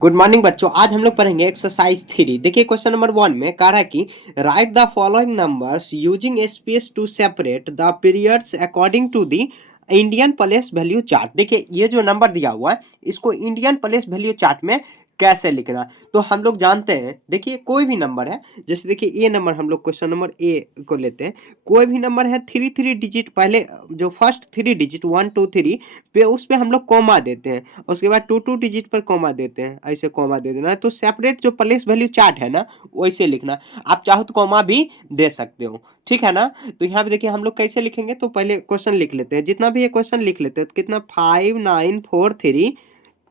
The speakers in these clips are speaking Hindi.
गुड मॉर्निंग बच्चों। आज हम लोग पढ़ेंगे एक्सरसाइज 3। देखिए क्वेश्चन नंबर 1 में कह रहा है कि write the following numbers using space to separate the periods according to the Indian place value chart. देखिए ये जो नंबर दिया हुआ है इसको इंडियन प्लेस वैल्यू चार्ट में कैसे लिखना। तो हम लोग जानते हैं, देखिए कोई भी नंबर है, जैसे देखिए ये नंबर हम लोग क्वेश्चन नंबर ए को लेते हैं। कोई भी नंबर है थ्री डिजिट, पहले जो फर्स्ट थ्री डिजिट 1 2 3 पे उस पे हम लोग कॉमा देते हैं, उसके बाद टू डिजिट पर कॉमा देते हैं, ऐसे कॉमा दे देना है। तो सेपरेट जो प्लेस वैल्यू चार्ट है ना वैसे लिखना। आप चाहो तो कॉमा भी दे सकते हो, ठीक है ना। तो यहाँ पे देखिए हम लोग कैसे लिखेंगे, तो पहले क्वेश्चन लिख लेते हैं, जितना भी ये क्वेश्चन लिख लेते हैं। तो कितना 5 9 4 3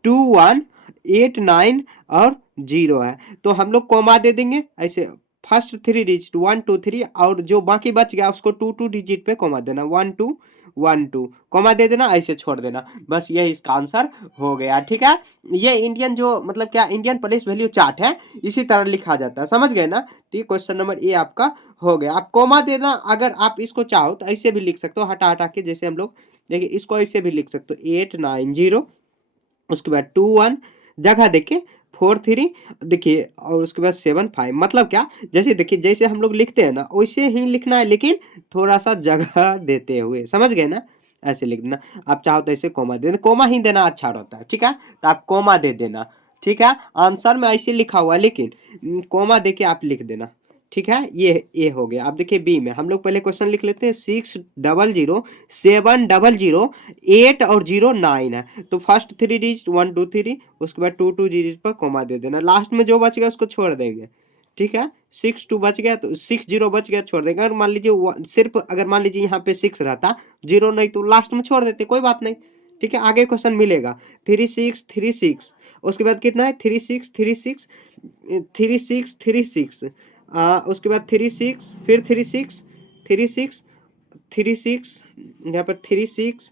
2 1 8 9 और 0 है, तो हम लोग कॉमा दे देंगे ऐसे। फर्स्ट थ्री डिजिट 1 2 3 और जो बाकी बच गया उसको टू डिजिट पे कॉमा देना, 1 2 कॉमा दे देना, ऐसे छोड़ देना। बस ये इसका आंसर हो गया, ठीक है। ये इंडियन जो मतलब क्या इंडियन प्लेस वैल्यू चार्ट है, इसी तरह लिखा जाता है, समझ गए ना। तो ये क्वेश्चन नंबर ए आपका हो गया। आप कॉमा देना, अगर आप इसको चाहो तो ऐसे भी लिख सकते हो, हटा हटा के, जैसे हम लोग देखिए इसको ऐसे भी लिख सकते हो, 8 9 0, उसके बाद 2 1, जगह देखिए 4 3, देखिए और उसके बाद 7 5। मतलब क्या, जैसे देखिए जैसे हम लोग लिखते हैं ना वैसे ही लिखना है, लेकिन थोड़ा सा जगह देते हुए, समझ गए ना। ऐसे लिख देना। आप चाहो तो ऐसे कोमा दे देना, कोमा ही देना अच्छा रहता है, ठीक है। तो आप कोमा दे देना, ठीक है। आंसर में ऐसे लिखा हुआ है, लेकिन कोमा दे के आप लिख देना, ठीक है। ये हो गया। अब देखिए बी में हम लोग पहले क्वेश्चन लिख लेते हैं। 6 0 0 7 0 8 और 0 9 है, तो फर्स्ट थ्री डिजिट 1 2 3, उसके बाद टू डिजिट पर कॉमा दे देना, लास्ट में जो बच गया उसको छोड़ देंगे, ठीक है। 6 2 बच गया तो 6 0 बच गया, छोड़ देंगे। अगर मान लीजिए सिर्फ अगर मान लीजिए यहाँ पे 6 रहता, 0 नहीं, तो लास्ट में छोड़ देते, कोई बात नहीं, ठीक है। आगे क्वेश्चन मिलेगा 3 6 3 6, उसके बाद कितना है 3 6 उसके बाद 3 6, फिर 3 6 यहाँ पर 3 6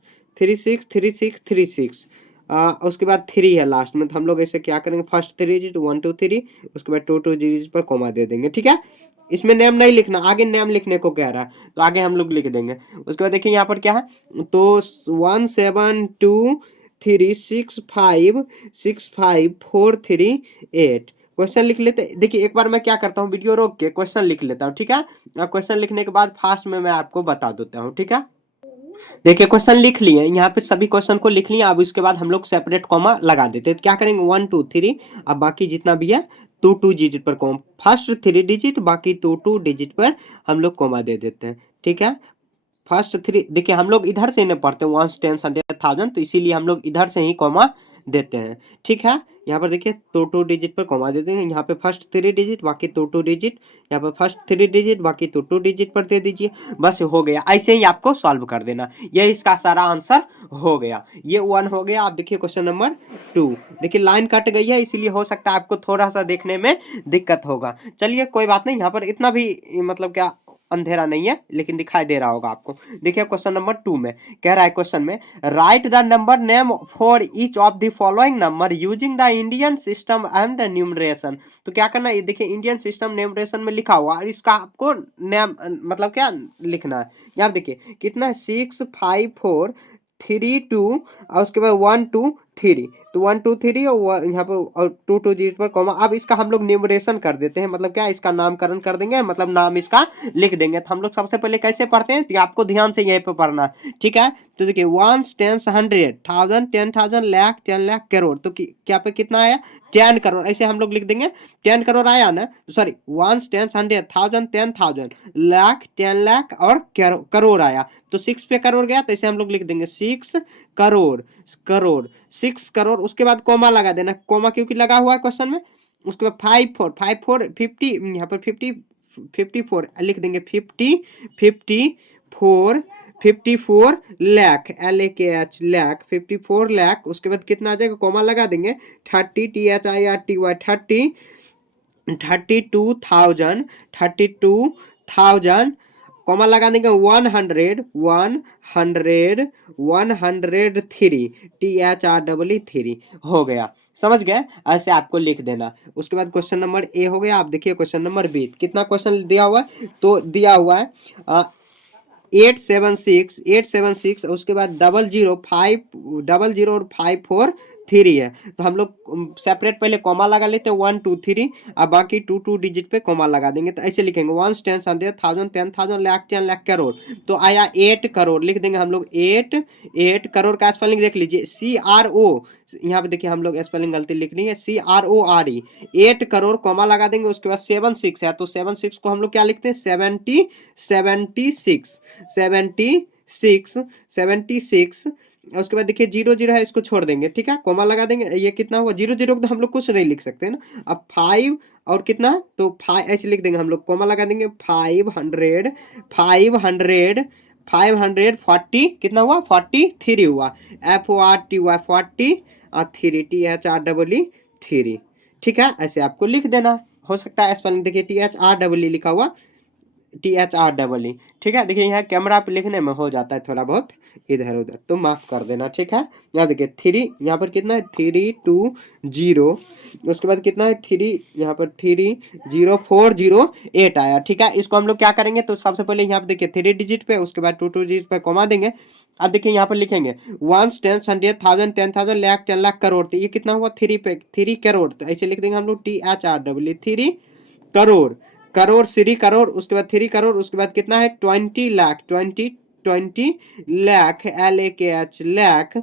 उसके बाद 3 है लास्ट में, तो हम लोग ऐसे क्या करेंगे, फर्स्ट थ्री डिजिट 1 2 3, उसके बाद टू डिजिट पर कॉमा दे देंगे, ठीक है। इसमें नेम नहीं लिखना, आगे नेम लिखने को कह रहा है, तो आगे हम लोग लिख देंगे। उसके बाद देखिए यहाँ पर क्या है, तो 1 7 2 3 6 5 6 5 4 3 8 क्वेश्चन लिख लेते। देखिए एक बार मैं क्या करता हूँ, वीडियो रोक के क्वेश्चन लिख लेता हूँ, ठीक है। अब क्वेश्चन लिखने के बाद फास्ट में मैं आपको बता देता हूँ, ठीक है। देखिए क्वेश्चन लिख लिए, यहाँ पे सभी क्वेश्चन को लिख लिए। अब इसके बाद हम लोग सेपरेट कॉमा लगा देते हैं। क्या करेंगे, 1 2 3, अब बाकी जितना भी है टू डिजिट पर कॉमा, फर्स्ट थ्री डिजिट बाकी टू डिजिट पर हम लोग कॉमा दे देते हैं, ठीक है। फर्स्ट थ्री, देखिए हम लोग इधर से नहीं पढ़ते 1 10 100 1000, तो इसीलिए हम लोग इधर से ही कॉमा देते हैं, ठीक है। यहाँ पर देखिए टू डिजिट पर कॉमा दे देंगे, यहाँ पे फर्स्ट थ्री डिजिट बाकी टू डिजिट, यहाँ पर फर्स्ट थ्री डिजिट बाकी टू डिजिट पर दे दीजिए, बस हो गया। ऐसे ही आपको सॉल्व कर देना, ये इसका सारा आंसर हो गया। ये 1 हो गया। आप देखिए क्वेश्चन नंबर 2, देखिए लाइन कट गई है, इसीलिए हो सकता है आपको थोड़ा सा देखने में दिक्कत होगा। चलिए कोई बात नहीं, यहाँ पर इतना भी मतलब क्या अंधेरा नहीं है, लेकिन दिखाई दे रहा होगा आपको। देखिए क्वेश्चन नंबर 2 में कह रहा है, क्वेश्चन में right the number name for each of the following number using the Indian system and the numeration. तो क्या करना है, देखिए इंडियन सिस्टम न्यूमरेशन में लिखा हुआ और इसका आपको नेम मतलब क्या लिखना है। यहाँ देखिए कितना है, 6 5 4 3 2 और उसके बाद 1 2 3, तो 1 2 3 और यहाँ पर और टू डिजिट पर कॉमा। अब इसका हम लोग न्यूमरेशन कर देते हैं, मतलब क्या इसका नामकरण कर देंगे, मतलब नाम इसका लिख देंगे। तो हम लोग सबसे पहले कैसे पढ़ते हैं, तो आपको ध्यान से यहीं पे पढ़ना है, ठीक है। तो देखिए 1 10 100 1000 10,000 लाख 10 लाख करोड़, तो क्या पे कितना आया, 10 करोड़, ऐसे हम लोग लिख देंगे। 10 करोड़ आया ना, सॉरी 1 10 100 1000 10,000 लाख 10 लाख और करोड़ आया, तो 6 पे करोड़ गया, तो ऐसे हम लोग लिख देंगे 6 करोड़, करोड़ 6 करोड़। उसके बाद कॉमा लगा देना, कॉमा क्योंकि लगा हुआ है क्वेश्चन में। उसके बाद 5 4 यहाँ पर 54 लिख देंगे, 54 लाख, LAKH लाख, 54 लाख। उसके बाद कितना आ जाएगा, कॉमा लगा देंगे, 30 THIRTY 32,000 32,000, कॉमा लगा देंगे 103 THREE हो गया, समझ गए। ऐसे आपको लिख देना। उसके बाद क्वेश्चन नंबर ए हो गया। आप देखिए क्वेश्चन नंबर बी, कितना क्वेश्चन दिया हुआ है, तो दिया हुआ है 8 7 6 उसके बाद 0 0 5 0 0 और 5 4 3 है। तो हम लोग सेपरेट पहले कॉमा लगा लेते हैं 1 2 3, अब बाकी 2 2 डिजिट पे कॉमा लगा देंगे। तो ऐसे लिखेंगे 1 10 100 1000 10,000 लाख 10 लाख करोड़। तो आया 8 करोड़, लिख देंगे हम लोग 8 करोड़ का स्पेलिंग देख लीजिए, CRO, यहाँ पे देखिए हम लोग स्पेलिंग गलती लिख रही है, CRORE, 8 करोड़ कॉमा लगा देंगे। उसके बाद 76 है, तो 76 को हम लोग क्या लिखते हैं 76 76। उसके बाद देखिए 0 0 है, इसको छोड़ देंगे, ठीक है, कॉमा लगा देंगे। ये कितना हुआ 0 0 को तो हम लोग कुछ नहीं लिख सकते ना। अब 5 और कितना, तो 5 ऐसे लिख देंगे हम लोग, कॉमा लगा देंगे 540 कितना हुआ 43 हुआ, FORTY 40 और 3 THREE ठीक है। ऐसे आपको लिख देना हो सकता है स्पेलिंग देखिए THREE लिखा हुआ, THREE, ठीक है। देखिए यहाँ कैमरा पे लिखने में हो जाता है थोड़ा बहुत इधर उधर, तो माफ कर देना, ठीक है। यहाँ देखिए 3 यहाँ पर कितना है 3 2 0, उसके बाद कितना है 3 यहाँ पर 3 0 4 0 8 आया, ठीक है। इसको हम लोग क्या करेंगे, तो सबसे पहले यहाँ पे देखिए 3 डिजिट पे, उसके बाद 2 2 डिजिट पे कॉमा देंगे। अब देखिए यहाँ पर लिखेंगे 1 10 100 1000 10,000 लाख 10 लाख करोड़, तो ये कितना हुआ 3 पे 3 करोड़, तो ऐसे लिख देंगे हम लोग THREE 3 करोड़, करोड़ 3 करोड़, उसके बाद 3 करोड़, उसके बाद कितना है 20 लाख 20 लाख LAKH लाख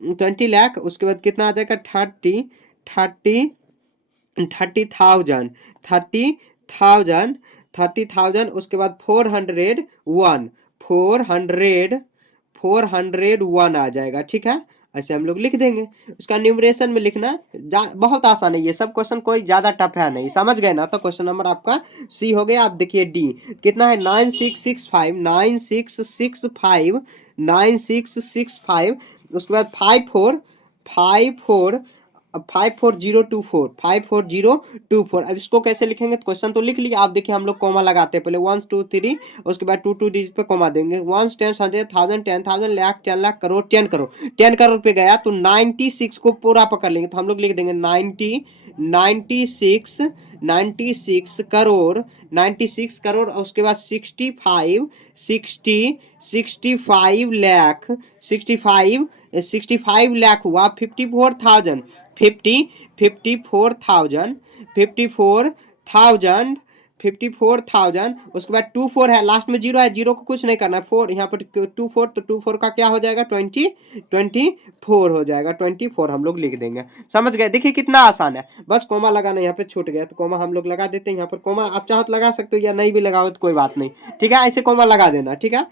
20 लाख, उसके बाद कितना आ जाएगा 30,000, उसके बाद 401 आ जाएगा, ठीक है। ऐसे हम लोग लिख देंगे। उसका न्यूमरेशन में लिखना बहुत आसान है, ये सब क्वेश्चन कोई ज्यादा टफ है नहीं, समझ गए ना। तो क्वेश्चन नंबर आपका सी हो गया। आप देखिए डी कितना है 9665 उसके बाद 54 अब इसको कैसे लिखेंगे, तो क्वेश्चन तो लिख लिया। आप देखिए हम लोग कॉमा लगाते हैं पहले 1 2 3, उसके बाद 2 2 डिजिट पे कॉमा देंगे, 1 10 100 1000 10,000 लाख 10 लाख करोड़ 10 करोड़, 10 करोड़ पे गया तो 96 को पूरा पकड़ लेंगे, तो हम लोग लिख देंगे 96 करोड़ 96 करोड़, उसके बाद 65 लाख 65 लाख हुआ 54,000 54,000 उसके बाद 24 है, लास्ट में 0 है, 0 को कुछ नहीं करना, 4 यहाँ पर 24, तो 24 का क्या हो जाएगा 24 हो जाएगा, 24 हम लोग लिख देंगे। समझ गए, देखिए कितना आसान है, बस कोमा लगाना यहाँ पे छूट गया, तो कोमा हम लोग लगा देते हैं। यहाँ पर कोमा आप चाहो तो लगा सकते हो या नहीं भी लगाओ तो कोई बात नहीं, ठीक है। ऐसे कोमा लगा देना, ठीक है।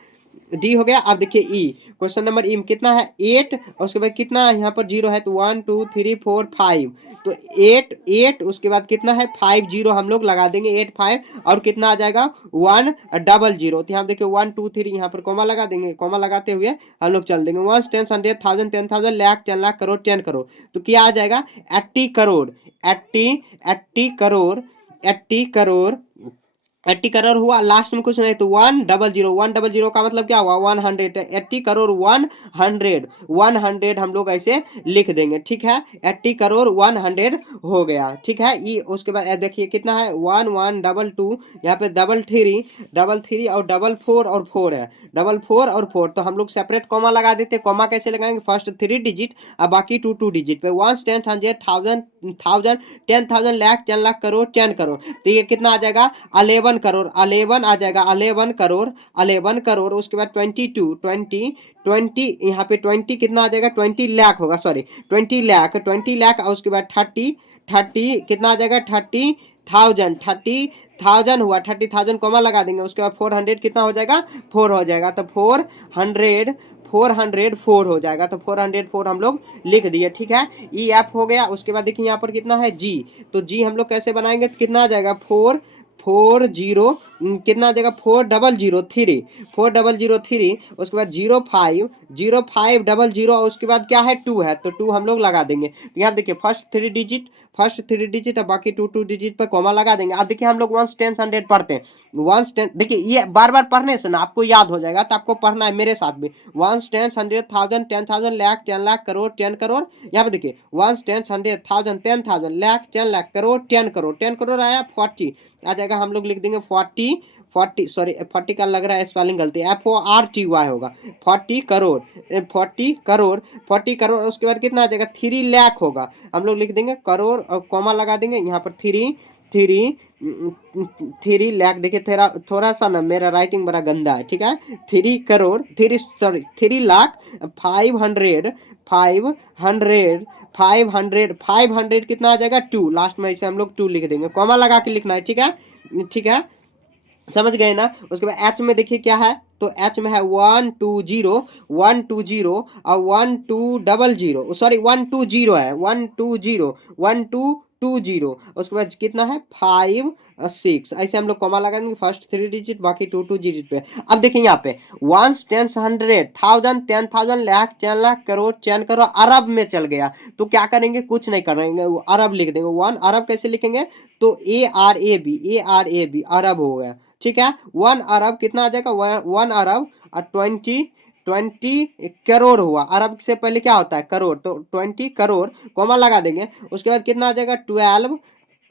डी हो गया। अब देखिए ई, क्वेश्चन नंबर ई में कितना है 8, और उसके बाद कितना यहाँ पर 0 है, तो 1 2 3 4 5, तो 8 उसके बाद कितना है 5 0 हम लोग लगा देंगे 8 5, और कितना आ जाएगा 1 00, तो यहाँ देखिए 1 2 3 यहाँ पर कॉमा लगा देंगे, कॉमा लगाते हुए हम लोग चल देंगे 1 10 100 1000 10,000 लाख 10 लाख करोड़ 10 करोड़, तो क्या आ जाएगा 80 करोड़ 80 करोड़ हुआ, लास्ट में कुछ नहीं तो 100 का मतलब क्या हुआ 100, 80 करोड़ 100 हम लोग ऐसे लिख देंगे, ठीक है। 80 करोड़ 100 हो गया, ठीक है। ये उसके बाद देखिए कितना है 1 1 2 2, यहाँ पे 3 और 4 और 4 है, 4 और 4, तो हम लोग सेपरेट कॉमा लगा देते। कॉमा कैसे लगाएंगे, फर्स्ट 3 डिजिट और बाकी 2 2 डिजिट पे 1 10 100 1000 10,000 लाख 10 लाख करोड़ 10 करोड़, तो ये कितना आ जाएगा 11 करोड़, 11 आ जाएगा 11 करोड़, उसके बाद 20 यहाँ पे 20 कितना आ जाएगा 20 लाख होगा, सॉरी 20 लाख, और उसके बाद 30 कितना आ जाएगा 30,000 हुआ, 30,000 कॉमा लगा देंगे, उसके बाद 400 कितना हो जाएगा 4 हो जाएगा, तो 404 हो जाएगा, तो 404 हम लोग लिख दिए, ठीक है। ई एफ हो गया। उसके बाद देखिए यहाँ पर कितना है जी, तो जी हम लोग कैसे बनाएंगे, तो कितना आ जाएगा 440 कितना आ जाएगा 4003 उसके बाद 0500, उसके बाद क्या है 2 है, तो 2 हम लोग लगा देंगे। तो यहाँ देखिए फर्स्ट 3 डिजिट और बाकी 2 2 डिजिट पर कॉमा लगा देंगे। अब देखिए हम लोग 1 10 100 पढ़ते हैं, 1 10 देखिए ये बार बार पढ़ने से ना आपको याद हो जाएगा, तो आपको पढ़ना है मेरे साथ भी 1 10 100 1000 10,000 लाख 10 लाख करोड़ 10 करोड़, यहाँ पे देखिए 1 10 100 1000 10,000 लाख 10 लाख करोड़ 10 करोड़, 10 करोड़ आया 40 आ जाएगा, हम लोग लिख देंगे 40, सॉरी 40 का लग रहा है स्पेलिंग गलती, FORTY होगा, 40 करोड़, 40 करोड़, 40 करोड़। उसके बाद कितना आ जाएगा, 3 लाख होगा। हम लोग लिख देंगे करोड़ और कॉमा लगा देंगे यहाँ पर, 3 लाख। देखिए थोड़ा सा ना मेरा राइटिंग बड़ा गंदा है, ठीक है। 3 करोड़, 3 लाख 500, 500 कितना आ जाएगा, 2। लास्ट में इसे हम लोग 2 लिख देंगे, कॉमा लगा के लिखना है, ठीक है, ठीक है, समझ गए ना। उसके बाद एच में देखिए क्या है, तो एच में है 120, 120 और 1200, सॉरी 120 है, 120, 1220। उसके बाद कितना है 56, ऐसे हम लोग कॉमा लगा देंगे, फर्स्ट 3 डिजिट बाकी 2 डिजिट पे। अब देखिए यहाँ पे 1 10 100 1000 10,000 लाख 10 लाख करोड़ 10 करोड़ अरब में चल गया। तो क्या करेंगे, कुछ नहीं करेंगे, वो अरब लिख देंगे। 1 अरब कैसे लिखेंगे, तो ARAB अरब हो गया, ठीक है। 1 अरब कितना आ जाएगा, 1 अरब और 20 करोड़ हुआ। अरब से पहले क्या होता है, करोड़, तो 20 करोड़ कॉमा लगा देंगे। उसके बाद कितना आ जाएगा,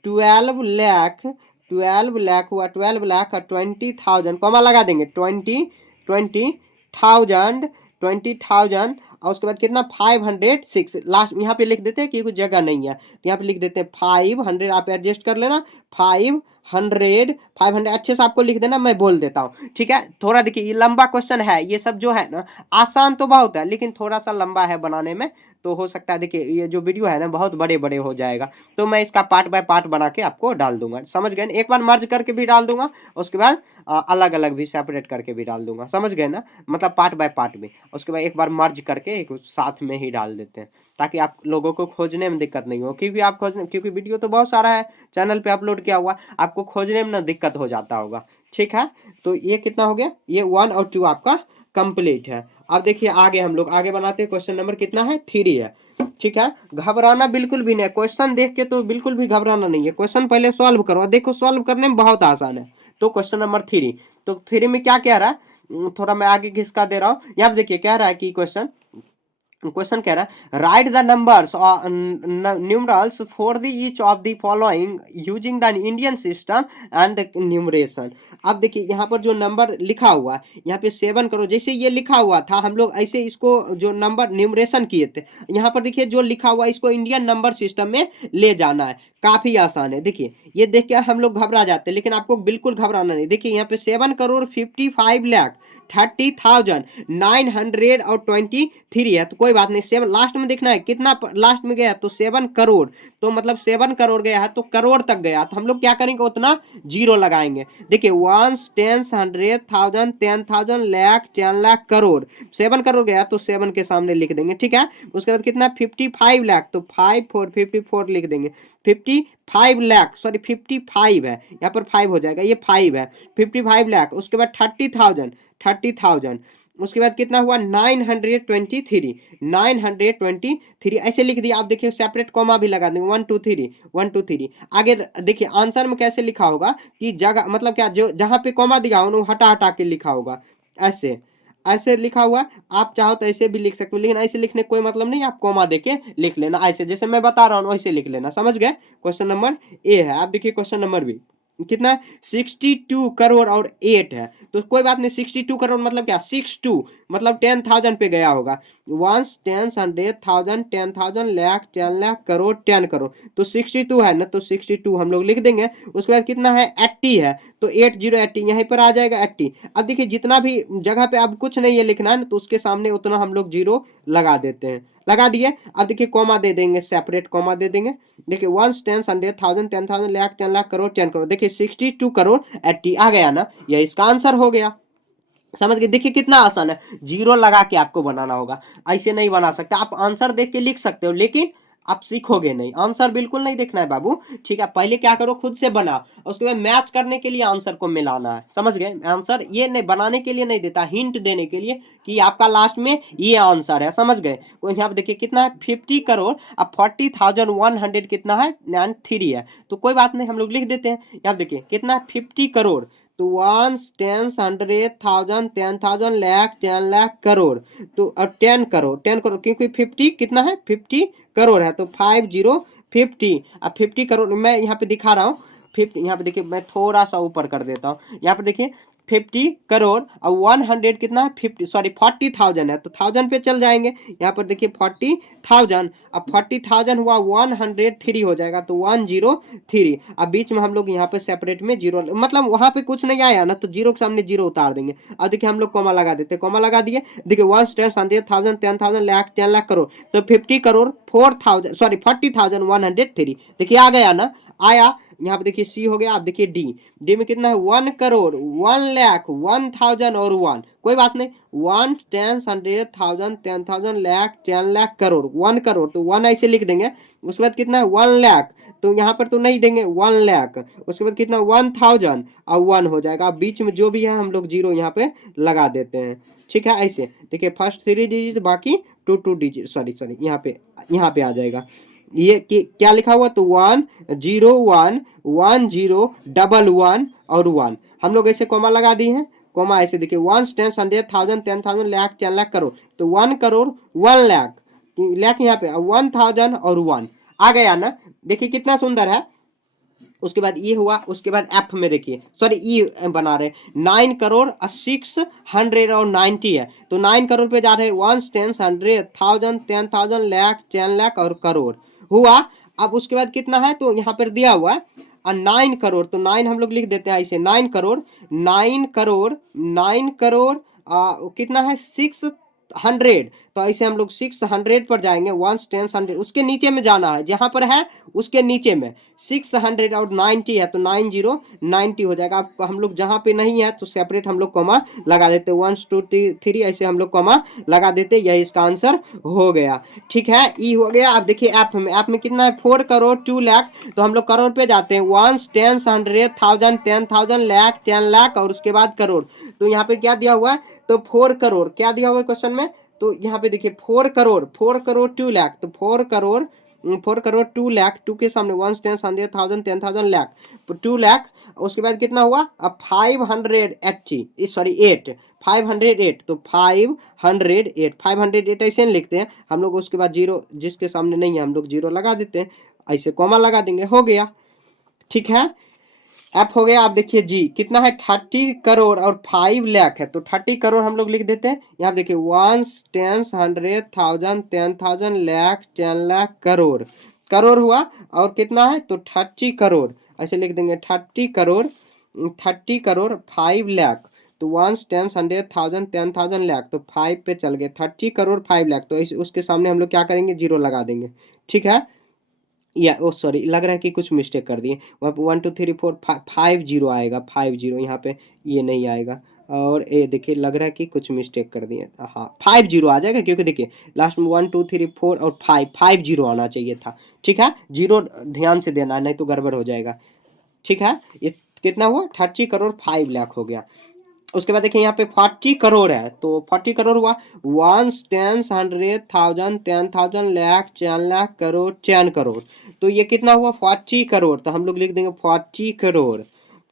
12 लाख, 12 लाख हुआ, 12 लाख और 20,000 कॉमा लगा देंगे, 20,000, 20,000। और उसके बाद कितना 506 लास्ट यहाँ पे लिख देते हैं क्योंकि जगह नहीं है, तो यहाँ पे लिख देते हैं 500, आप एडजस्ट कर लेना, 500, 500 अच्छे से आपको लिख देना, मैं बोल देता हूँ, ठीक है। थोड़ा देखिए ये लंबा क्वेश्चन है, ये सब जो है ना आसान तो बहुत है लेकिन थोड़ा सा लंबा है बनाने में, तो हो सकता है देखिए ये जो वीडियो है ना बहुत बड़े बड़े हो जाएगा, तो मैं इसका पार्ट बाय पार्ट बना के आपको डाल दूंगा, समझ गए ना। एक बार मर्ज करके भी डाल दूंगा, उसके बाद अलग अलग भी सेपरेट करके भी डाल दूंगा, समझ गए ना, मतलब पार्ट बाय पार्ट में। उसके बाद एक बार मर्ज करके एक साथ में ही डाल देते हैं ताकि आप लोगों को खोजने में दिक्कत नहीं हो, क्योंकि आप खोजने, क्योंकि वीडियो तो बहुत सारा है चैनल पे अपलोड किया हुआ, आपको खोजने में ना दिक्कत हो जाता होगा, ठीक है। तो ये कितना हो गया, ये 1 और 2 आपका कंप्लीट है। अब देखिए आगे हम लोग आगे बनाते हैं, क्वेश्चन नंबर कितना है, 3 है, ठीक है। घबराना बिल्कुल भी नहीं, क्वेश्चन देख के तो बिल्कुल भी घबराना नहीं है, क्वेश्चन पहले सॉल्व करो, देखो सॉल्व करने में बहुत आसान है। तो क्वेश्चन नंबर 3, तो 3 में क्या कह रहा है, थोड़ा मैं आगे घिसका दे रहा हूँ, यहाँ पे देखिए कह रहा है कि क्वेश्चन कह रहा है right the numbers numerals for the each of the following using the Indian system and numeration. अब देखिए यहाँ पर जो नंबर लिखा हुआ है यहाँ पे 7 करो, जैसे ये लिखा हुआ था हम लोग ऐसे इसको जो नंबर न्यूमरेशन किए थे, यहाँ पर देखिए जो लिखा हुआ है इसको इंडियन नंबर सिस्टम में ले जाना है, काफी आसान है। देखिए ये देख के हम लोग घबरा जाते हैं लेकिन आपको बिल्कुल घबराना नहीं। देखिए यहाँ पे 7 करोड़ 55 लाख 30,923 है, तो कोई बात नहीं, 7 लास्ट में देखना है कितना लास्ट में गया, तो 7 करोड़, तो मतलब 7 करोड़ गया है तो करोड़ तक गया, तो हम लोग क्या करेंगे उतना जीरो लगाएंगे। देखिए 1 10 100 1000 10,000 लाख 10 लाख करोड़, 7 करोड़ गया तो 7 के सामने लिख देंगे, ठीक है। उसके बाद कितना 55 लाख, तो 54 लिख देंगे, 55 लाख, सॉरी 55 है यहाँ पर 5 हो जाएगा, ये 5 है, 55 लाख। उसके बाद 30,000, उसके बाद कितना हुआ 923 ऐसे लिख दिया। आप देखिए सेपरेट कॉमा भी लगा देंगे, 1 2 3 आगे देखिए आंसर में कैसे लिखा होगा कि जगह मतलब क्या जो जहां पे कॉमा दिया हो वो हटा हटा के लिखा होगा, ऐसे ऐसे लिखा हुआ। आप चाहो तो ऐसे भी लिख सकते हो लेकिन ऐसे लिखने कोई मतलब नहीं, आप कॉमा देके लिख लेना, ऐसे जैसे मैं बता रहा हूँ वैसे लिख लेना, समझ गए। क्वेश्चन नंबर ए है। आप देखिए क्वेश्चन नंबर बी कितना है 62 करोड़ और 8 है, तो कोई बात नहीं, 62 करोड़ मतलब क्या 62 मतलब 10,000 पे गया होगा, 1 10 100 1000 10,000 लाख 10 लाख करोड़ 10 करोड़, तो 62 है ना, तो 62 हम लोग लिख देंगे। उसके बाद कितना है 80 है, तो 80 यहीं पर आ जाएगा 80। अब देखिए जितना भी जगह पे अब कुछ नहीं है लिखना है तो उसके सामने उतना हम लोग जीरो लगा देते हैं, लगा दिए। अब देखिए कॉमा दे देंगे, सेपरेट कॉमा दे देंगे। देखिए 1 10 100 1000 10,000 लाख 10 लाख करोड़ 10 करोड़, देखिए 62 करोड़ 80 आ गया ना, यह इसका आंसर हो गया, समझ गए। देखिए कितना आसान है, जीरो लगा के आपको बनाना होगा, ऐसे नहीं बना सकते। आप आंसर देख के लिख सकते हो लेकिन आप सीखोगे नहीं, आंसर बिल्कुल नहीं देखना है बाबू, ठीक है। पहले क्या करो खुद से बना, उसके बाद मैच करने के लिए आंसर को मिलाना है, समझ गए। आंसर ये नहीं बनाने के लिए नहीं देता, हिंट देने के लिए कि आपका लास्ट में ये आंसर है, समझ गए। तो यहाँ पे देखिए कितना है 50 करोड़, अब 40,100 कितना है 3 है, तो कोई बात नहीं हम लोग लिख देते हैं। यहाँ देखिए कितना है 50 करोड़, तो 1 10 100 1000 10,000 लाख 10 लाख करोड़, तो अब 10 करोड़ क्योंकि 50 कितना है 50 करोड़ है, तो 50 50 अब 50 करोड़ मैं यहाँ पे दिखा रहा हूँ 50, यहाँ पे देखिए मैं थोड़ा सा ऊपर कर देता हूँ, यहाँ पर देखिए 50 करोड़ और 100 कितना है 50 सॉरी 40,000 है, तो 1000 पे चल जाएंगे। यहाँ पर देखिए 40,000, अब 40,000 हुआ 103 हो जाएगा, तो 103। अब बीच में हम लोग यहाँ पे सेपरेट में जीरो, मतलब वहां पे कुछ नहीं आया ना, तो जीरो के सामने जीरो उतार देंगे। अब देखिए हम लोग कॉमा लगा देते हैं, कॉमा लगा दिए, देखिए 1 10 100 10,000 लाख 10 लाख करोड़, तो 50 करोड़ 4,000 सॉरी 40,103। देखिए आ गया ना, आया। यहाँ पे देखिए सी हो गया। आप देखिए डी, डी में कितना है 1 करोड़ 1 लाख 1,000 और 1, कोई बात नहीं, 1 10 100 10,000 लाख 10 लाख करोड़, 1 करोड़ तो 1 ऐसे लिख देंगे। उसके बाद कितना है 1 लाख, तो यहाँ पर तो नहीं देंगे 1 लाख, उसके बाद कितना 1,000 और 1 हो जाएगा। अब बीच में जो भी है हम लोग जीरो यहाँ पे लगा देते हैं, ठीक है। ऐसे देखिए फर्स्ट 3 डिजिट बाकी 2 डिजिट, सॉरी यहाँ पे आ जाएगा। ये क्या लिखा हुआ, तो 1 0 1 1 0 1 1 और 1, हम लोग ऐसे कॉमा लगा दिए हैं। कॉमा ऐसे देखिए 1 10 100 10,000 लाख 10 लाख करोड़, तो 1 करोड़ 1 लाख, लाख यहाँ पे 1,000 और 1 आ गया ना। देखिए कितना सुंदर है। उसके बाद ये हुआ, उसके बाद एफ में देखिए सॉरी ई बना रहे 9 करोड़ 690 है, तो 9 करोड़ पे जा रहे 1 10 100 10,000 लाख 10 लाख और करोड़ हुआ। अब उसके बाद कितना है, तो यहाँ पर दिया हुआ है 9 करोड़, तो 9 हम लोग लिख देते हैं ऐसे 9 करोड़ 9 करोड़ 9 करोड़ कितना है 600, तो ऐसे हम लोग 600 पर जाएंगे 1 10 100, उसके नीचे में जाना है, जहां पर है उसके नीचे में 600 और 90 है, तो 90 90 हो जाएगा। अब हम लोग जहां पे नहीं है तो सेपरेट हम लोग कॉमा लगा देते 1 2 3 ऐसे हम लोग कॉमा लगा देते, यही इसका आंसर हो गया, ठीक है। ई हो गया। अब देखिए एफ में कितना है 4 करोड़ 2 लाख, तो हम लोग करोड़ पे जाते हैं 1 10 100 10,000 लाख 10 लाख और उसके बाद करोड़, तो यहाँ पे क्या दिया हुआ है, तो 4 करोड़ क्या दिया हुआ है क्वेश्चन में, तो यहाँ पे देखिए 4 करोड़ 2 लाख, तो 4 करोड़ 2 लाख, 2 के सामने 1 10 100 10,000 लाख 2 लाख, उसके बाद कितना हुआ अब 580 सॉरी 8 508, तो 508 ऐसे लिखते हैं हम लोग। उसके बाद जीरो जिसके सामने नहीं है हम लोग जीरो लगा देते हैं, ऐसे कॉमा लगा देंगे, हो गया, ठीक है। एफ हो गया। आप देखिए जी कितना है 30 करोड़ और 5 लाख है, तो 30 करोड़ हम लोग लिख देते हैं। यहाँ देखिए 1 10 100 10,000 लाख 10 लाख करोड़, करोड़ हुआ और कितना है तो 30 करोड़ ऐसे लिख देंगे 30 करोड़ 5 लाख, तो 1 10 100 10,000 लाख, तो 5 पे चल गए 30 करोड़ 5 लाख, तो इस उसके सामने हम लोग क्या करेंगे जीरो लगा देंगे, ठीक है। या ओ सॉरी लग रहा है कि कुछ मिस्टेक कर दिए, वहाँ पे 1 2 3 4 5 जीरो आएगा, 5 जीरो यहाँ पे ये नहीं आएगा, और ये देखिए लग रहा है कि कुछ मिस्टेक कर दिए, हाँ 5 जीरो आ जाएगा, क्योंकि देखिए लास्ट में 1 2 3 4 और 5 जीरो आना चाहिए था, ठीक है। जीरो ध्यान से देना नहीं तो गड़बड़ हो जाएगा, ठीक है। ये कितना हुआ 30 करोड़ 5 लाख हो गया। उसके बाद देखिए यहाँ पे 40 करोड़ है, तो 40 करोड़ हुआ 1 10 100 10,000 लाख 10 लाख करोड़ 10 करोड़, तो ये कितना हुआ 40 करोड़, तो हम लोग लिख देंगे 40 करोड़,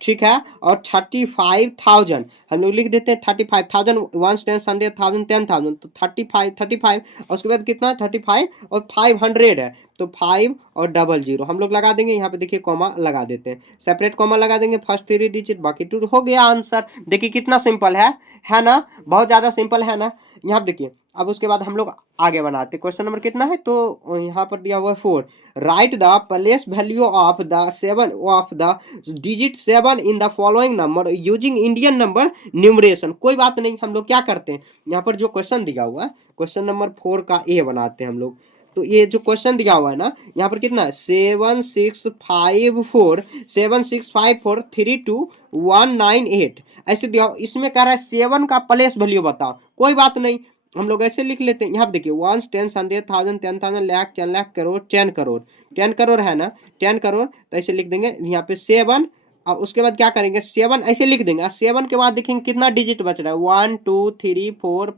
ठीक है। और 35,000 हम लोग लिख देते हैं 35,000 1 10 100 10,000, तो 35 और उसके बाद कितना 35 और 500 है, तो 5 और 00 हम लोग लगा देंगे। यहाँ पे देखिए कॉमा लगा देते हैं, सेपरेट कॉमा लगा देंगे, फर्स्ट 3 डिजिट बाकी 2, हो गया आंसर। देखिए कितना सिंपल है ना, बहुत ज़्यादा सिंपल है ना। यहाँ देखिए अब उसके बाद हम लोग आगे बनाते हैं। क्वेश्चन नंबर कितना है, तो यहाँ पर दिया हुआ है 4, right the place value of the 7 of the digit 7 in the following number using Indian number numeration. कोई बात नहीं, हम लोग क्या करते हैं, यहाँ पर जो क्वेश्चन दिया हुआ है क्वेश्चन नंबर 4 का ए बनाते हैं हम लोग। तो ये जो क्वेश्चन दिया हुआ है ना, यहाँ पर कितना है 7 6 5 4 7 6 5 4 3 2 1 9 8 ऐसे दिया। इसमें कह रहा है 7 का प्लेस वैल्यू बताओ, कोई बात नहीं हम लोग ऐसे लिख लेते हैं। यहाँ पे देखिए 1 10 100 10,000 लाख 10 लाख करोड़ 10 करोड़ 10 करोड़ है ना, 10 करोड़, तो ऐसे लिख देंगे यहाँ पे 7 और उसके बाद क्या करेंगे 7 ऐसे लिख देंगे। 7 के बाद देखेंगे कितना डिजिट बच रहा है 1 2 3 4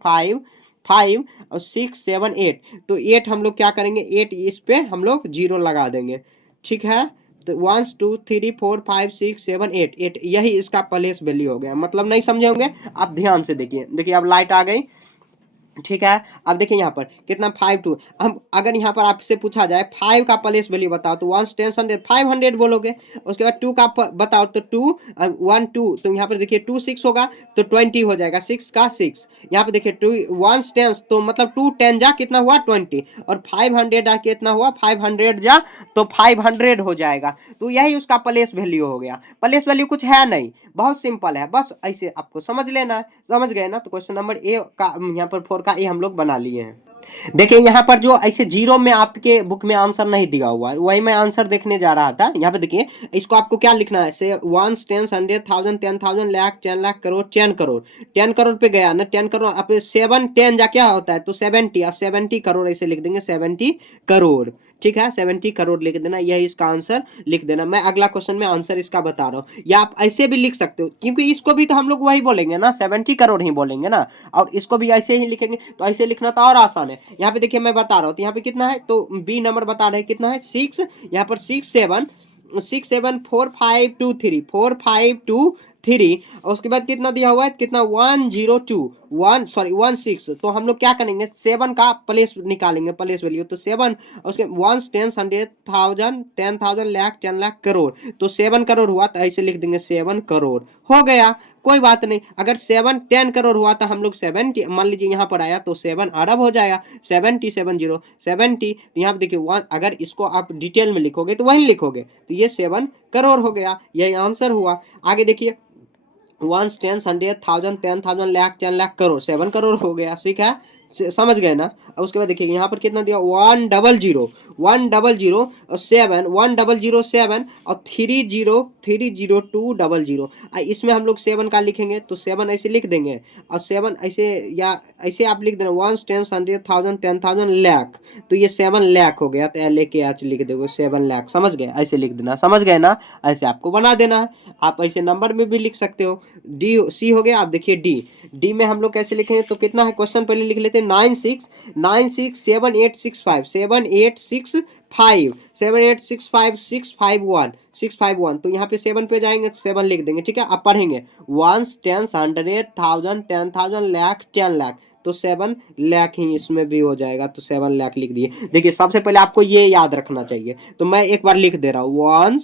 5 और 6 7 8, तो 8 हम लोग क्या करेंगे 8 इस पे हम लोग जीरो लगा देंगे, ठीक है। तो 1 2 3 4 5 6 7 8 यही इसका प्लेस वैल्यू हो गया। मतलब नहीं समझे होंगे आप, ध्यान से देखिए। देखिए अब लाइट आ गई, ठीक है। अब देखिए यहाँ पर कितना 5 2, हम अगर यहाँ पर आपसे पूछा जाए 5 का प्लेस वैल्यू बताओ तो 1 10 100 500 बोलोगे। उसके बाद 2 का बताओ तो 2 1 2, तो यहाँ पर देखिए 2 6 होगा तो 20 हो जाएगा, 6 का 6। यहाँ पे देखिए 2 1 10 तो मतलब 2 10 जा कितना हुआ 20, और 500 जा कितना हुआ 500 जा तो 500 हो जाएगा। तो यही उसका प्लेस वैल्यू हो गया। प्लेस वैल्यू कुछ है नहीं, बहुत सिंपल है, बस ऐसे आपको समझ लेना है। समझ गए ना? तो क्वेश्चन नंबर ए का यहाँ पर 4 का ए हम लोग बना लिए हैं। देखिए यहाँ पर जो ऐसे जीरो में आपके बुक में आंसर नहीं दिया हुआ है, वही मैं आंसर देखने जा रहा था। यहाँ पे देखिए इसको आपको क्या लिखना है, से 1 10 100 1000 10,000 लाख 10 लाख करोड़ 10 करोड़ 10 करोड़ पे गया ना, 10 करोड़ आप 7 10 जा क्या होता है तो 70, और 70 करोड़ ऐसे लिख देंगे 70 करोड़। ठीक है, 70 करोड़ लिख देना, यही इसका आंसर लिख देना। मैं अगला क्वेश्चन में आंसर इसका बता रहा हूँ, या आप ऐसे भी लिख सकते हो, क्योंकि इसको भी तो हम लोग वही बोलेंगे ना, 70 करोड़ ही बोलेंगे ना, और इसको भी ऐसे ही लिखेंगे। तो ऐसे लिखना तो और आसान है। यहाँ पे देखिए मैं बता रहा हूँ, तो यहाँ पे कितना है तो बी नंबर बता रहे हैं कितना है 6। यहाँ पर 6 7 4 5 2 3 और उसके बाद कितना दिया हुआ है, कितना 1 6, तो हम लोग क्या करेंगे 7 का प्लेस निकालेंगे, प्लेस वैल्यू तो 7, उसके 1 10 100 1000 10,000 लाख 10 लाख करोड़, तो 7 करोड़ हुआ तो ऐसे लिख देंगे 7 करोड़ हो गया। कोई बात नहीं, अगर 7 10 करोड़ हुआ तो हम लोग 70 मान लीजिए यहाँ पर आया तो 7 अरब हो जाएगा, 70 70 70। तो यहाँ पे देखिए 1, अगर इसको आप डिटेल में लिखोगे तो वही लिखोगे, तो ये 7 करोड़ हो गया, यही आंसर हुआ। आगे देखिए 1 10 100 1000 10,000 लाख 10 लाख करोड़ 7 करोड़ हो गया। ठीक है, समझ गए ना? अब उसके बाद देखिए यहाँ पर कितना दिया 100 और 7 1007 और 30200। इसमें हम लोग 7 का लिखेंगे तो 7 ऐसे लिख देंगे, और 7 ऐसे या ऐसे आप लिख देना 1 10 100 1000 10,000 लाख, तो ये 7 लाख हो गया, तो एल ए के एच लिख दोगे 7 लाख। समझ गए? ऐसे लिख देना, समझ गए ना? ऐसे आपको बना देना है। आप ऐसे नंबर में भी लिख सकते हो। डी सी हो गया। आप देखिए डी, डी में हम लोग कैसे लिखेंगे तो कितना है क्वेश्चन पहले लिख लेते हैं 96 7865 तो यहाँ पे 7 पे जाएंगे तो 7 लिख देंगे। ठीक है, अब पढ़ेंगे 1 10 100 1000 10,000 लाख 10 लाख, तो 7 लाख ही इसमें भी हो जाएगा, तो 7 लाख लिख दिए। देखिए सबसे पहले आपको ये याद रखना चाहिए, तो मैं एक बार लिख दे रहा हूँ 1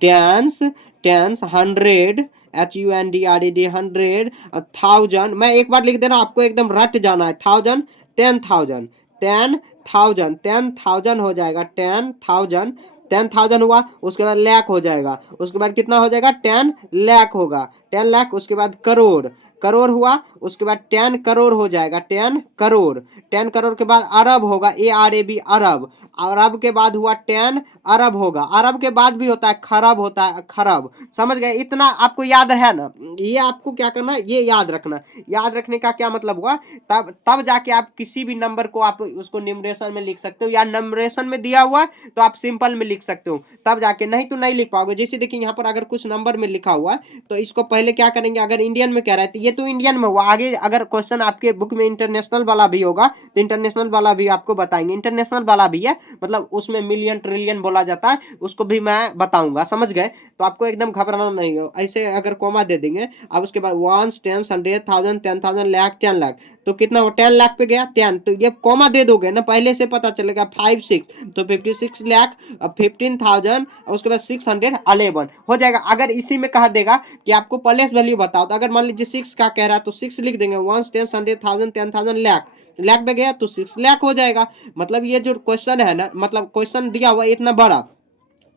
10 10 100 HUNDRED 100 1000, मैं एक बार लिख दे रहा हूँ, आपको एकदम रट जाना है। 1000 10,000 10,000 10,000 हो जाएगा, 10,000 10,000 हुआ, उसके बाद लाख हो जाएगा, उसके बाद कितना हो जाएगा 10 लाख होगा, 10 लाख, उसके बाद करोड़, करोड़ हुआ, उसके बाद 10 करोड़ हो जाएगा, 10 करोड़, 10 करोड़ के बाद अरब होगा, ARAB अरब, अरब के बाद हुआ 10 अरब होगा, अरब के बाद भी होता है खरब, होता है खरब। समझ गए? इतना आपको याद है ना? ये आपको क्या करना है, ये याद रखना। याद रखने का क्या मतलब हुआ, तब जाके आप किसी भी नंबर को आप उसको न्यूमरेशन में लिख सकते हो, या नंबरेशन में दिया हुआ है तो आप सिंपल में लिख सकते हो, तब जाके, नहीं तो नहीं लिख पाओगे। जैसे देखिए यहाँ पर अगर कुछ नंबर में लिखा हुआ है तो इसको पहले क्या करेंगे, अगर इंडियन में कह रहा है तो ये तो इंडियन में हुआ, आगे अगर क्वेश्चन आपके बुक में इंटरनेशनल वाला भी होगा तो इंटरनेशनल वाला भी आपको बताएंगे, इंटरनेशनल वाला भी है, मतलब उसमें मिलियन ट्रिलियन बोला जाता है, उसको भी मैं बताऊंगा। समझ गए? तो आपको एकदम घबराना नहीं हो, ऐसे अगर कोमा दे देंगे। अब उसके बाद 1 10 100 1000 10,000 लाख 10 लाख, तो कितना हो 10 लाख पे गया 10, तो ये कोमा दे दोगे ना, पहले से पता चलेगा 5 6, तो 56 लाख 15,000 और उसके बाद 611 हो जाएगा। अगर इसी में कहा देगा कि आपको प्लेस वैल्यू बताओ, तो अगर मान लीजिए 6 का कह रहा है तो 6 लिख देंगे, 1 10 100 1000 10,000 लाख, लाख पे गया तो 6 लाख हो जाएगा। मतलब ये जो क्वेश्चन है ना, मतलब क्वेश्चन दिया हुआ इतना बड़ा,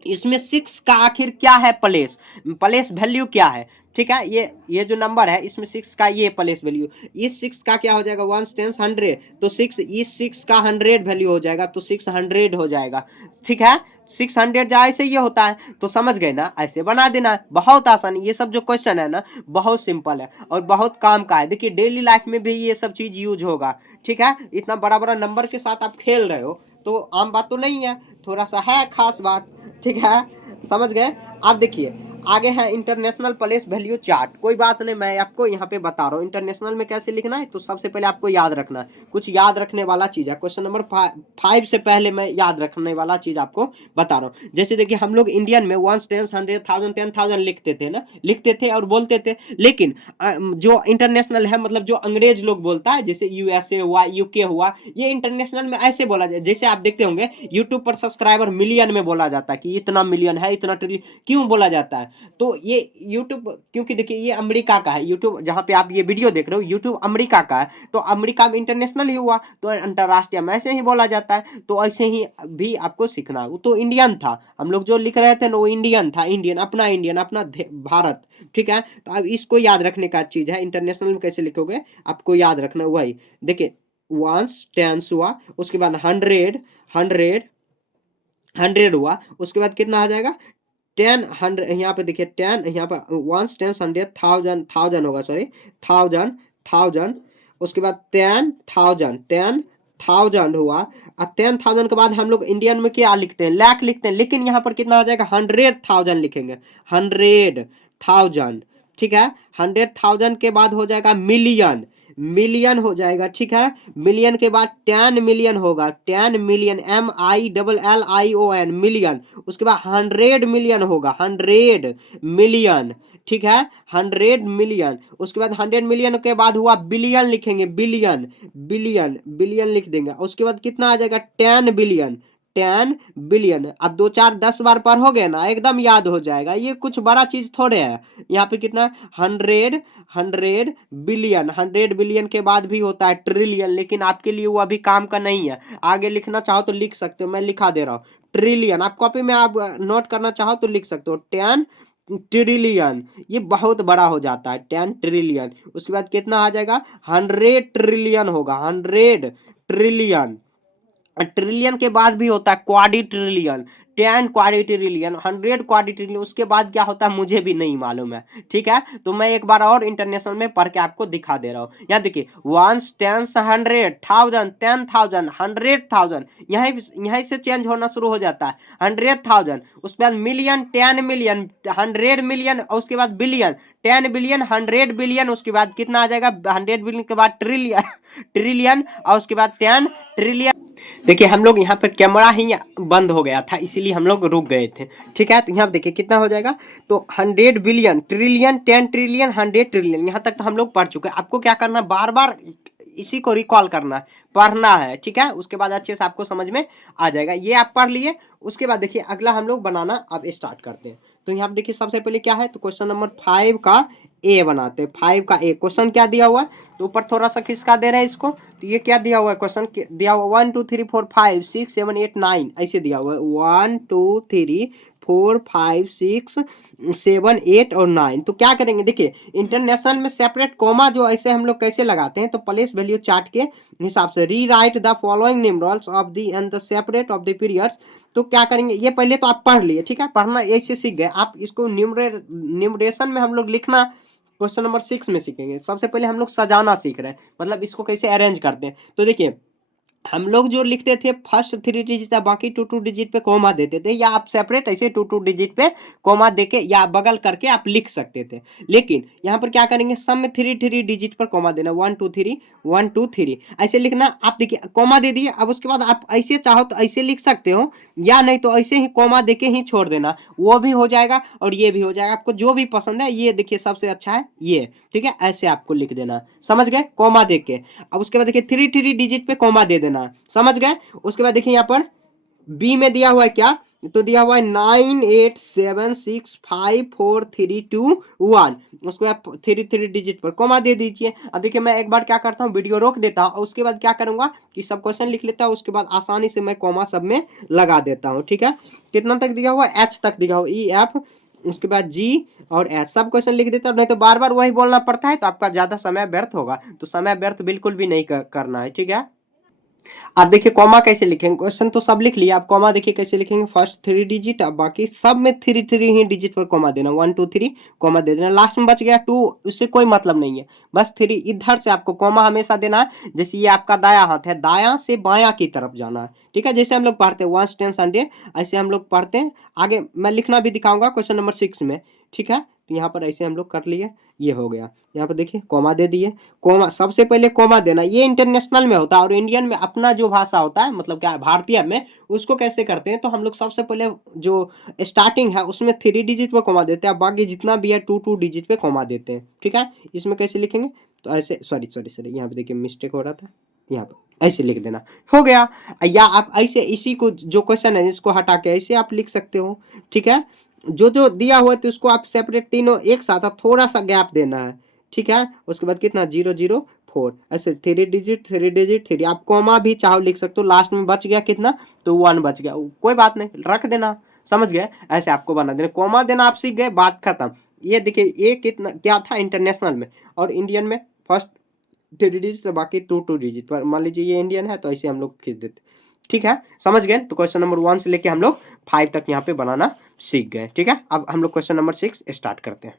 इसमें 6 का आखिर क्या है प्लेस, प्लेस वैल्यू क्या है। ठीक है, ये जो नंबर है इसमें 6 का ये प्लेस वैल्यू, इस 6 का क्या हो जाएगा 1 10 100, तो 6 इस 6 का 100 वैल्यू हो जाएगा, तो 600 हो जाएगा। ठीक है, 600 जहाँ से ये होता है, तो समझ गए ना? ऐसे बना देना, बहुत आसान। ये सब जो क्वेश्चन है ना बहुत सिंपल है और बहुत काम का है। देखिए डेली लाइफ में भी ये सब चीज यूज होगा। ठीक है, इतना बड़ा बड़ा नंबर के साथ आप खेल रहे हो तो आम बात तो नहीं है, थोड़ा सा है खास बात। ठीक है, समझ गए? आप देखिए आगे है इंटरनेशनल प्लेस वैल्यू चार्ट। कोई बात नहीं, मैं आपको यहाँ पे बता रहा हूँ इंटरनेशनल में कैसे लिखना है। तो सबसे पहले आपको याद रखना है, कुछ याद रखने वाला चीज़ है। क्वेश्चन नंबर 5 से पहले मैं याद रखने वाला चीज़ आपको बता रहा हूँ। जैसे देखिए हम लोग इंडियन में 1 10 100 1000 10,000 लिखते थे ना, लिखते थे और बोलते थे। लेकिन जो इंटरनेशनल है, मतलब जो अंग्रेज लोग बोलता है, जैसे यूएसए हुआ, यूके हुआ, ये इंटरनेशनल में ऐसे बोला जाए। जैसे आप देखते होंगे यूट्यूब पर सब्सक्राइबर मिलियन में बोला जाता है कि इतना मिलियन है, इतना ट्रिलियन, क्यों बोला जाता है? तो ये यूट्यूब, क्योंकि देखिए ये अमेरिका का है यूट्यूब, जहाँ पे आप ये वीडियो देख रहे हो यूट्यूब अमेरिका का है, तो अमेरिका में इंटरनेशनल ही हुआ, तो अंतरराष्ट्रीय में ऐसे ही बोला जाता है। तो ऐसे ही भी आपको सीखना। वो तो इंडियन था, हम लोग जो लिख रहे थे ना वो इंडियन था, इंडियन अपना भारत। ठीक है, तो अब इसको याद रखने का चीज है। इंटरनेशनल में कैसे लिखोगे आपको याद रखना। वही देखिए वंस टेंस हुआ, उसके बाद हंड्रेड, हंड्रेड हंड्रेड हुआ, उसके बाद कितना आ जाएगा 10 100। यहाँ पे देखिए 10, यहाँ पर वंस 10 100 थाउजेंड, थाउजेंड होगा, सॉरी थाउजेंड, थाउजेंड। उसके बाद 10,000, 10,000 हुआ। और 10,000 के बाद हम लोग इंडियन में क्या लिखते हैं, लाख लिखते हैं, लेकिन यहाँ पर कितना आ जाएगा 100,000 लिखेंगे, 100,000। ठीक है, 100,000 के बाद हो जाएगा मिलियन, मिलियन हो जाएगा। ठीक है, मिलियन के बाद 10 मिलियन होगा, 10 मिलियन, MILLION मिलियन। उसके बाद 100 मिलियन होगा, 100 मिलियन। ठीक है, 100 मिलियन। उसके बाद 100 मिलियन के बाद हुआ बिलियन, लिखेंगे बिलियन, बिलियन, बिलियन लिख देंगे। उसके बाद कितना आ जाएगा 10 बिलियन, 10 बिलियन। अब 2 4 10 बार पढ़ोगे ना एकदम याद हो जाएगा, ये कुछ बड़ा चीज थोड़े है। यहाँ पे कितना 100, 100 बिलियन, 100 बिलियन के बाद भी होता है ट्रिलियन, लेकिन आपके लिए वो अभी काम का नहीं है। आगे लिखना चाहो तो लिख सकते हो, मैं लिखा दे रहा हूँ ट्रिलियन। आप कॉपी में आप नोट करना चाहो तो लिख सकते हो 10 ट्रिलियन, ये बहुत बड़ा हो जाता है 10 ट्रिलियन। उसके बाद कितना आ जाएगा 100 ट्रिलियन होगा, 100 ट्रिलियन। ट्रिलियन के बाद भी होता है quadri trillion, 10 quadri trillion, 100 quadri trillion. उसके बाद क्या होता है मुझे भी नहीं मालूम है। ठीक है, तो मैं एक बार और इंटरनेशनल में पढ़ के आपको दिखा दे रहा हूँ। यहाँ देखिए वंस 10 100 थाउजेंड, 10,000, 100,000, यहीं से चेंज होना शुरू हो जाता है 100,000। उसके बाद मिलियन, 10 मिलियन, 100 मिलियन, और उसके बाद बिलियन, 10 बिलियन, 100 बिलियन। उसके बाद कितना आ जाएगा 100 बिलियन के बाद ट्रिलियन, ट्रिलियन, और उसके बाद 10 ट्रिलियन। देखिए हम लोग यहाँ पर कैमरा ही बंद हो गया था, इसीलिए हम लोग रुक गए थे। ठीक है, तो यहाँ देखिए कितना हो जाएगा, तो 100 बिलियन, ट्रिलियन, 10 ट्रिलियन, 100 ट्रिलियन, यहाँ तक तो हम लोग पढ़ चुके हैं। आपको क्या करना है, बार बार इसी को रिकॉल करना है, पढ़ना है। ठीक है, उसके बाद अच्छे से आपको समझ में आ जाएगा। ये आप पढ़ लिए, उसके बाद देखिए अगला हम लोग बनाना अब स्टार्ट करते हैं। तो यहाँ पे देखिए सबसे पहले क्या है, तो क्वेश्चन नंबर 5 का ए बनाते हैं। 5 का ए क्वेश्चन क्या दिया हुआ है, तो ऊपर थोड़ा सा खिसका दे रहे हैं इसको। तो ये क्या दिया हुआ है, क्वेश्चन दिया हुआ 1 2 3 4 5 6 7 8 9 ऐसे दिया हुआ है, 1 2 3 4 5 6 7 8 और 9। तो क्या करेंगे, देखिए इंटरनेशनल में सेपरेट कॉमा जो ऐसे हम लोग कैसे लगाते हैं, तो प्लेस वैल्यू चार्ट के हिसाब से री right the following numerals of the end the separate of the periods. तो क्या करेंगे, ये पहले तो आप पढ़ लिए, ठीक है, पढ़ना ऐसे सीख गए आप। इसको न्यूमरेशन में हम लोग लिखना क्वेश्चन नंबर 6 में सीखेंगे। सबसे पहले हम लोग सजाना सीख रहे हैं, मतलब इसको कैसे अरेंज करते हैं। तो देखिए हम लोग जो लिखते थे फर्स्ट 3 डिजिट था, बाकी 2 डिजिट पे कॉमा देते थे, या आप सेपरेट ऐसे 2 डिजिट पे कॉमा देके या बगल करके आप लिख सकते थे। लेकिन यहाँ पर क्या करेंगे, सम में 3 डिजिट पर कॉमा देना, 1 2 3 1 2 3 ऐसे लिखना। आप देखिए कॉमा दे दिए, अब उसके बाद आप ऐसे चाहो तो ऐसे लिख सकते हो, या नहीं तो ऐसे ही कॉमा देके ही छोड़ देना, वो भी हो जाएगा और ये भी हो जाएगा। आपको जो भी पसंद है, ये देखिए सबसे अच्छा है ये। ठीक है, ऐसे आपको लिख देना, समझ गए, कॉमा देके। अब उसके बाद देखिए 3 डिजिट पे कॉमा दे देना, समझ गए। उसके बाद देखिए यहाँ पर बी में दिया हुआ है क्या, तो दिया हुआ है 9 8 7 6 5 4 3 2 1। उसके बाद 3 डिजिट पर कॉमा दे दीजिए। अब देखिए मैं एक बार क्या करता हूँ, वीडियो रोक देता हूँ, उसके बाद क्या करूंगा कि सब क्वेश्चन लिख लेता हूँ, उसके बाद आसानी से मैं कॉमा सब में लगा देता हूँ। ठीक है, कितना तक दिया हुआ, एच तक दिया हुआ, ई एफ, उसके बाद जी और एच, सब क्वेश्चन लिख देता हूँ। नहीं तो बार बार वही बोलना पड़ता है, तो आपका ज्यादा समय व्यर्थ होगा, तो समय व्यर्थ बिल्कुल भी नहीं करना है। ठीक है, आप देखिए कॉमा कैसे लिखेंगे, क्वेश्चन तो सब लिख लिया, आप कॉमा देखिए कैसे लिखेंगे, फर्स्ट 3 डिजिट, अब बाकी सब में 3 ही डिजिट पर कॉमा देना, 1 2 3 कॉमा दे देना, लास्ट में बच गया 2, उससे कोई मतलब नहीं है, बस 3 इधर से आपको कॉमा हमेशा देना है। जैसे ये आपका दायां हाथ है, दायां से बायां की तरफ जाना है, ठीक है। जैसे हम लोग पढ़ते हैं 1 10 100, ऐसे हम लोग पढ़ते हैं। आगे मैं लिखना भी दिखाऊंगा क्वेश्चन नंबर 6 में, ठीक है। तो यहाँ पर ऐसे हम लोग कर लिए, ये हो गया। यहाँ पर देखिए कॉमा दे दिए, कॉमा सबसे पहले कॉमा देना, ये इंटरनेशनल में होता है, और इंडियन में अपना जो भाषा होता है, मतलब क्या भारतीय में, उसको कैसे करते हैं, तो हम लोग सबसे पहले जो स्टार्टिंग है उसमें 3 डिजिट पे कॉमा देते हैं, बाकी जितना भी है 2 डिजिट पे कॉमा देते हैं, ठीक है। इसमें कैसे लिखेंगे, तो ऐसे, सॉरी सॉरी सॉरी, यहाँ पे देखिए मिस्टेक हो रहा था, यहाँ पर ऐसे लिख देना, हो गया। या आप ऐसे इसी को जो क्वेश्चन है इसको हटा के ऐसे आप लिख सकते हो, ठीक है। जो जो दिया हुआ है तो उसको आप सेपरेट तीनों एक साथ, आप थोड़ा सा गैप देना है, ठीक है। उसके बाद कितना 0 0 4, ऐसे 3 डिजिट 3 डिजिट 3, आप कॉमा भी चाहो लिख सकते हो, लास्ट में बच गया कितना, तो 1 बच गया, कोई बात नहीं, रख देना, समझ गए। ऐसे आपको बना देना, कॉमा देना आप सीख गए, बात खत्म। ये देखिए ये कितना क्या था इंटरनेशनल में, और इंडियन में फर्स्ट 3 डिजिट, बाकी 2 डिजिट पर, मान लीजिए ये इंडियन है तो ऐसे हम लोग खींच देते, ठीक है, समझ गए। तो क्वेश्चन नंबर 1 से लेके हम लोग 5 तक यहाँ पे बनाना सीख गए, ठीक है। अब हम लोग क्वेश्चन नंबर 6 स्टार्ट करते हैं।